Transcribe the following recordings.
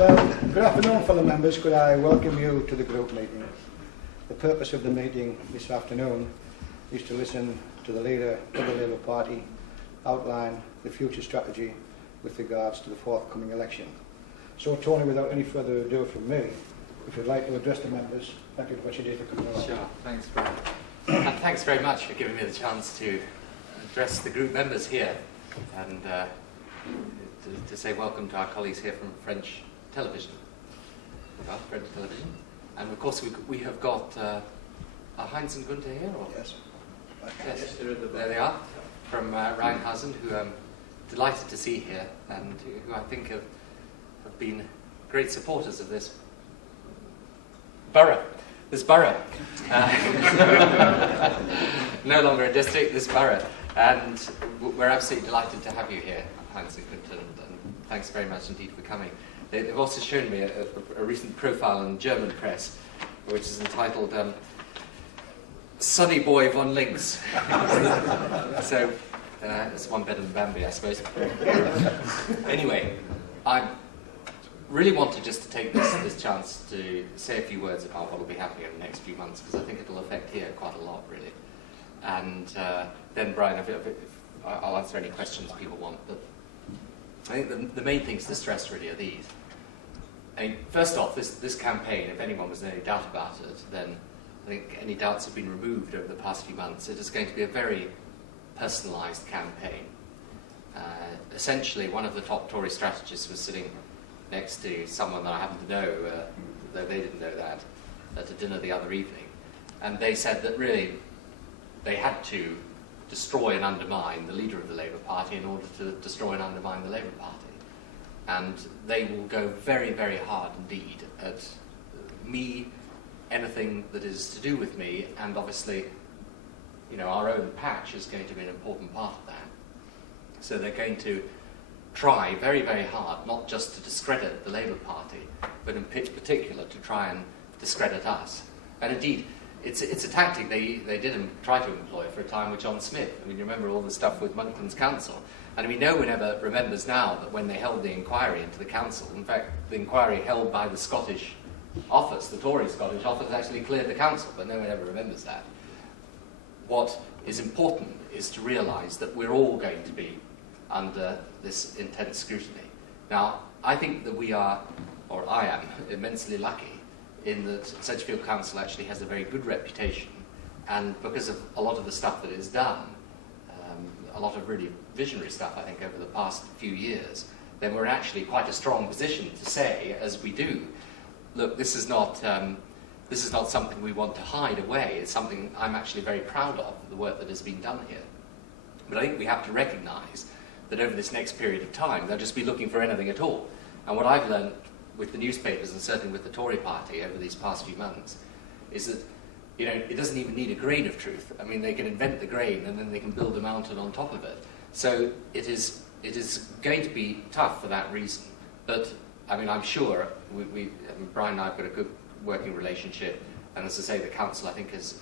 Well, good afternoon, fellow members. Could I welcome you to the group meeting? The purpose of the meeting this afternoon is to listen to the leader of the Labour Party outline the future strategy with regards to the forthcoming election. So, Tony, without any further ado from me, if you'd like to address the members, thank you for coming along. Sure, thanks, Brian. And thanks very much for giving me the chance to address the group members here and to say welcome to our colleagues here from French television. French television. And of course we have got are Heinz and Gunther here? Or? Yes. Yes, there they are, from Rheinhausen, who I'm delighted to see here and who I think have been great supporters of this borough. No longer a district, this borough. And we're absolutely delighted to have you here, Heinz and Gunther, and thanks very much indeed for coming. They've also shown me a recent profile in the German press, which is entitled Sonny Boy von Links. So it's one better than Bambi, I suppose. Anyway, I really wanted just to take this chance to say a few words about what will be happening in the next few months, because I think it'll affect here quite a lot, really. And then, Brian, I'll answer any questions people want. But I think the main things to stress really are these. I mean, first off, this campaign, if anyone was in any doubt about it, then I think any doubts have been removed over the past few months. It is going to be a very personalised campaign. Essentially, one of the top Tory strategists was sitting next to someone that I happen to know, though they didn't know that, at a dinner the other evening. And they said that really they had to destroy and undermine the leader of the Labour Party in order to destroy and undermine the Labour Party. And they will go very, very hard indeed at me, anything that is to do with me, and obviously, you know, our own patch is going to be an important part of that. So they're going to try very, very hard, not just to discredit the Labour Party, but in particular to try and discredit us. And indeed, it's a tactic they did try to employ for a time with John Smith. I mean, you remember all the stuff with Monkland's Council. And I mean, no one ever remembers now that when they held the inquiry into the council, in fact, the inquiry held by the Scottish office, the Tory Scottish office, actually cleared the council, but no one ever remembers that. What is important is to realise that we're all going to be under this intense scrutiny. Now, I think that we are, or I am, immensely lucky in that Sedgefield Council actually has a very good reputation, and because of a lot of the stuff that is done, a lot of really visionary stuff, I think, over the past few years, then we're actually quite a strong position to say, as we do, look, this is not something we want to hide away. It's something I'm actually very proud of, the work that has been done here. But I think we have to recognise that over this next period of time, they'll just be looking for anything at all. And what I've learned with the newspapers, and certainly with the Tory party over these past few months, is that, you know, it doesn't even need a grain of truth. I mean, they can invent the grain and then they can build a mountain on top of it. So it is going to be tough for that reason. But, I mean, I'm sure, I mean, Brian and I have got a good working relationship, and as I say, the council, I think, has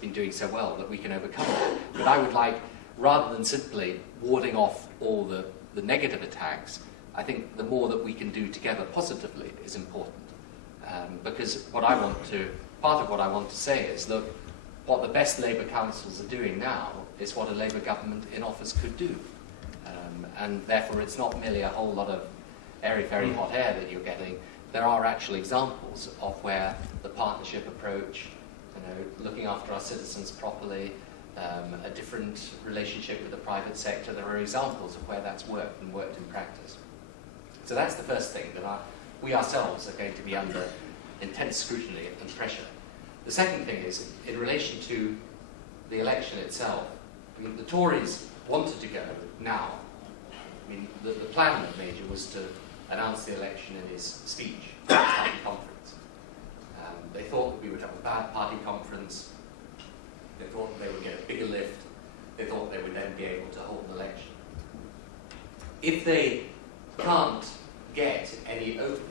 been doing so well that we can overcome it. But I would like, rather than simply warding off all the negative attacks, I think the more that we can do together positively is important. Because part of what I want to say is, look, what the best Labour councils are doing now is what a Labour government in office could do. And therefore it's not merely a whole lot of airy-fairy hot air that you're getting. There are actual examples of where the partnership approach, you know, looking after our citizens properly, a different relationship with the private sector, there are examples of where that's worked and worked in practice. So that's the first thing, that we ourselves are going to be under intense scrutiny and pressure. The second thing is, in relation to the election itself, I mean, the Tories wanted to go now. I mean, the plan of Major was to announce the election in his speech at the party conference. They thought that we would have a bad party conference. They thought that they would get a bigger lift. They thought they would then be able to hold an election. If they can't get any opening,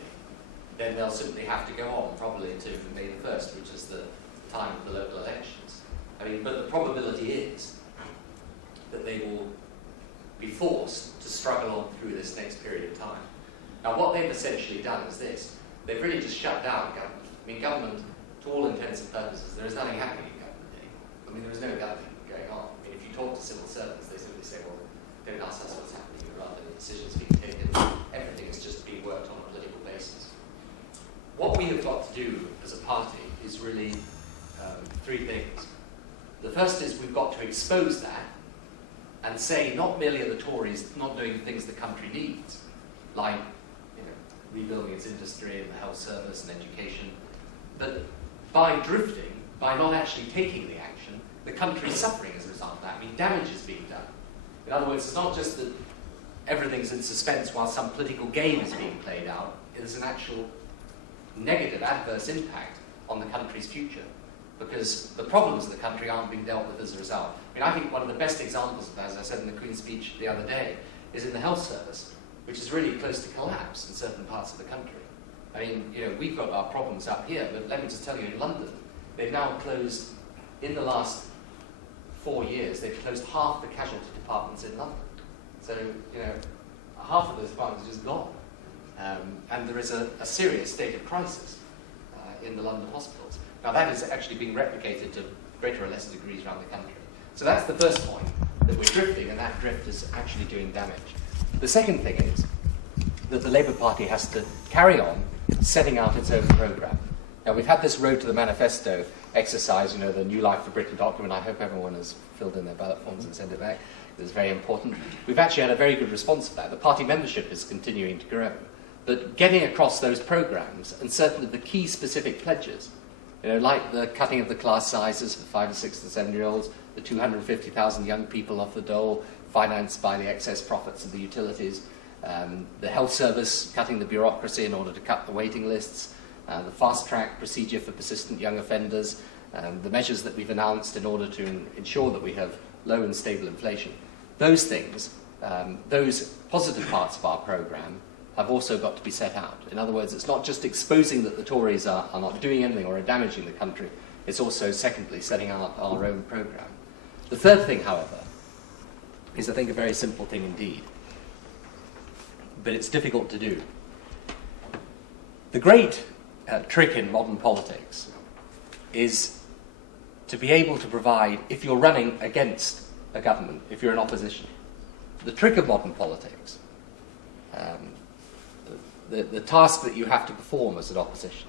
then they'll simply have to go on, probably to May the 1st, which is the time of the local elections. I mean, but the probability is that they will be forced to struggle on through this next period of time. Now, what they've essentially done is this. They've really just shut down government. I mean, government, to all intents and purposes, there is nothing happening in government anymore. I mean, there is no government going on. I mean, if you talk to civil servants, they simply say, well, don't ask us what's happening, rather than decisions being taken. Everything is just being worked on a political basis. What we have got to do as a party is really three things. The first is we've got to expose that and say not merely are the Tories not doing the things the country needs, like rebuilding its industry and the health service and education, but by drifting, by not actually taking the action, the country is suffering as a result of that. I mean, damage is being done. In other words, it's not just that everything's in suspense while some political game is being played out. There's an actual negative, adverse impact on the country's future, because the problems of the country aren't being dealt with as a result. I mean, I think one of the best examples of that, as I said in the Queen's speech the other day, is in the health service, which is really close to collapse in certain parts of the country. I mean, we've got our problems up here, but let me just tell you, in London, they've now closed, in the last 4 years, they've closed half the casualty departments in London. So, half of those departments are just gone. And there is a serious state of crisis in the London hospitals. Now, that is actually being replicated to greater or lesser degrees around the country. So that's the first point, that we're drifting, and that drift is actually doing damage. The second thing is that the Labour Party has to carry on setting out its own programme. Now, we've had this Road to the Manifesto exercise, the New Life for Britain document. I hope everyone has filled in their ballot forms and sent it back. It's very important. We've actually had a very good response to that. The party membership is continuing to grow. But getting across those programmes, and certainly the key specific pledges, like the cutting of the class sizes for 5-, 6-, and 7-year-olds, the 250,000 young people off the dole, financed by the excess profits of the utilities, the health service, cutting the bureaucracy in order to cut the waiting lists, the fast-track procedure for persistent young offenders, the measures that we've announced in order to ensure that we have low and stable inflation. Those things, those positive parts of our programme, have also got to be set out. In other words, it's not just exposing that the Tories are not doing anything or are damaging the country, it's also, secondly, setting out our own programme. The third thing, however, is, I think, a very simple thing indeed, but it's difficult to do. The great trick in modern politics is to be able to provide, if you're running against a government, if you're in opposition, the trick of modern politics, the task that you have to perform as an opposition,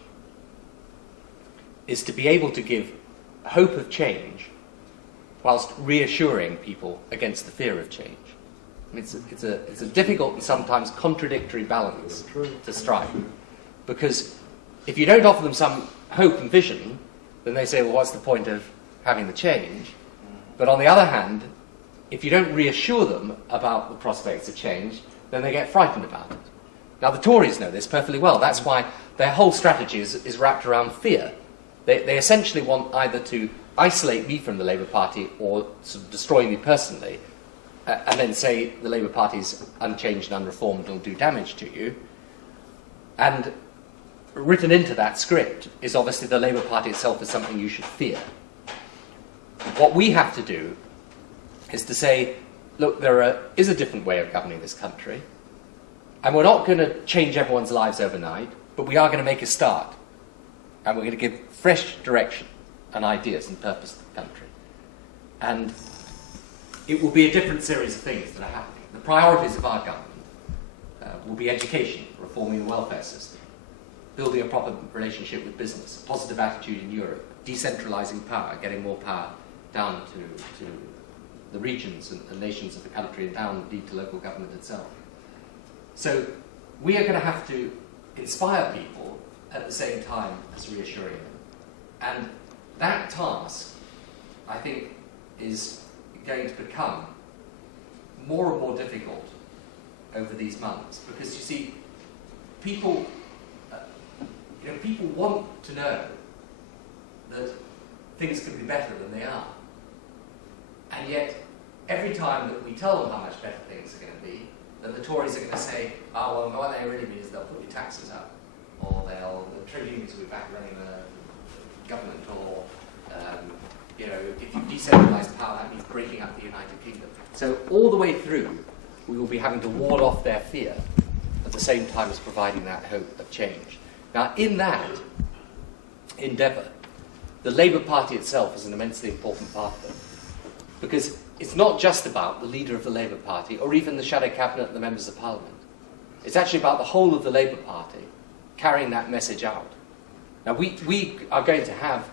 is to be able to give hope of change whilst reassuring people against the fear of change. I mean, it's a difficult and sometimes contradictory balance to strike, because if you don't offer them some hope and vision, then they say, well, what's the point of having the change? But on the other hand, if you don't reassure them about the prospects of change, then they get frightened about it. Now, the Tories know this perfectly well. That's why their whole strategy is wrapped around fear. They essentially want either to isolate me from the Labour Party or sort of destroy me personally, and then say the Labour Party's unchanged and unreformed and will do damage to you. And written into that script is obviously the Labour Party itself is something you should fear. What we have to do is to say, look, there is a different way of governing this country, and we're not going to change everyone's lives overnight, but we are going to make a start, and we're going to give fresh direction and ideas and purpose to the country. And it will be a different series of things that are happening. The priorities of our government will be education, reforming the welfare system, building a proper relationship with business, a positive attitude in Europe, decentralising power, getting more power down to the regions and nations of the country and down indeed to local government itself. So we are going to have to inspire people at the same time as reassuring them. And that task, I think, is going to become more and more difficult over these months, because you see, people want to know that things can be better than they are, and yet every time that we tell them how much better things are going to be, then the Tories are going to say, oh, well, what they really mean is they'll put your taxes up, or the trade unions will be back running the government, or if you decentralise power, that means breaking up the United Kingdom. So all the way through, we will be having to ward off their fear at the same time as providing that hope of change. Now, in that endeavour, the Labour Party itself is an immensely important part of it, because it's not just about the leader of the Labour Party or even the shadow cabinet and the members of Parliament. It's actually about the whole of the Labour Party carrying that message out. Now, we are going to have,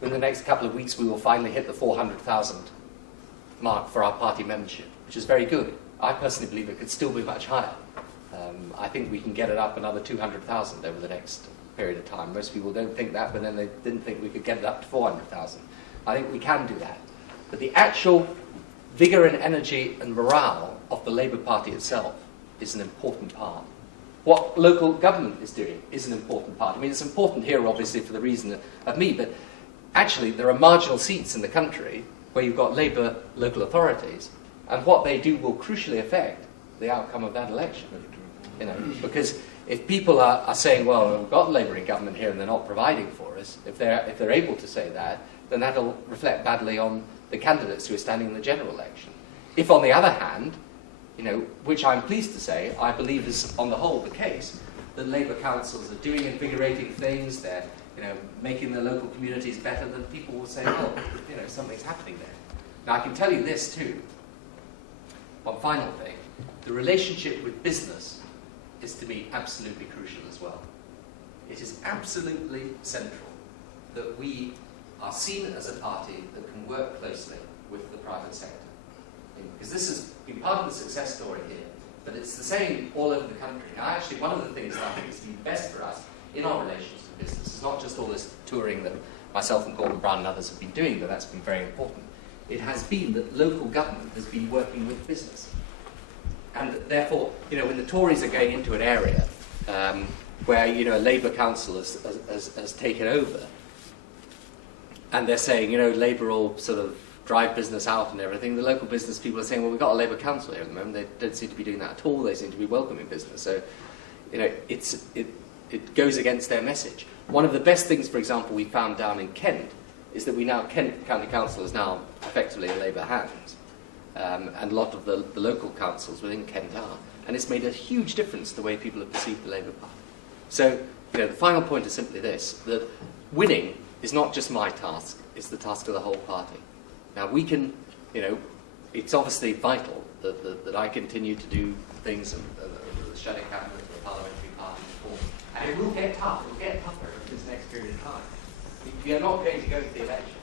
in the next couple of weeks, we will finally hit the 400,000 mark for our party membership, which is very good. I personally believe it could still be much higher. I think we can get it up another 200,000 over the next period of time. Most people don't think that, but then they didn't think we could get it up to 400,000. I think we can do that. But the actual vigour and energy and morale of the Labour Party itself is an important part. What local government is doing is an important part. I mean, it's important here, obviously, for the reason of me, but actually there are marginal seats in the country where you've got Labour local authorities, and what they do will crucially affect the outcome of that election. You know, because if people are saying, well, we've got Labour in government here and they're not providing for us, if they're able to say that, then that'll reflect badly on the candidates who are standing in the general election. If, on the other hand, you know, which I'm pleased to say, I believe is on the whole the case, that Labour councils are doing invigorating things, they're, you know, making their local communities better, then people will say, well, you know, something's happening there. Now, I can tell you this too. One final thing, the relationship with business is to me absolutely crucial as well. It is absolutely central that we are seen as a party that can work closely with the private sector. Because this has been part of the success story here, but it's the same all over the country. Now, actually, one of the things that I think has been best for us in our relations with business is not just all this touring that myself and Gordon Brown and others have been doing, but that's been very important. It has been that local government has been working with business. And therefore, you know, when the Tories are going into an area where, you know, a Labour council has taken over, and they're saying, you know, Labour will sort of drive business out and everything, the local business people are saying, well, we've got a Labour council here at the moment. They don't seem to be doing that at all. They seem to be welcoming business. So, you know, it goes against their message. One of the best things, for example, we found down in Kent is that Kent County Council is now effectively in Labour hands. And a lot of the local councils within Kent are. And it's made a huge difference the way people have perceived the Labour Party. So, you know, the final point is simply this, that winning is not just my task, it's the task of the whole party. Now, we can, you know, it's obviously vital that I continue to do things in the shadow cabinet, the parliamentary party reform. And it will get tough, it will get tougher in this next period of time. We are not going to go to the election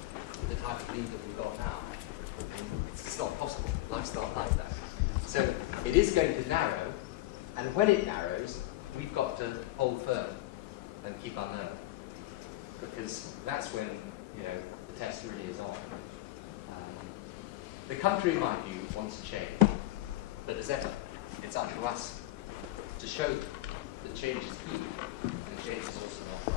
with the type of lead that we've got now. It's not possible. Life's not like that. So it is going to narrow, and when it narrows, we've got to hold firm and keep our nerve, because that's when, you know, the test really is on. The country, in my view, wants to change, but as ever, it's up to us to show that change is key, and change is also not.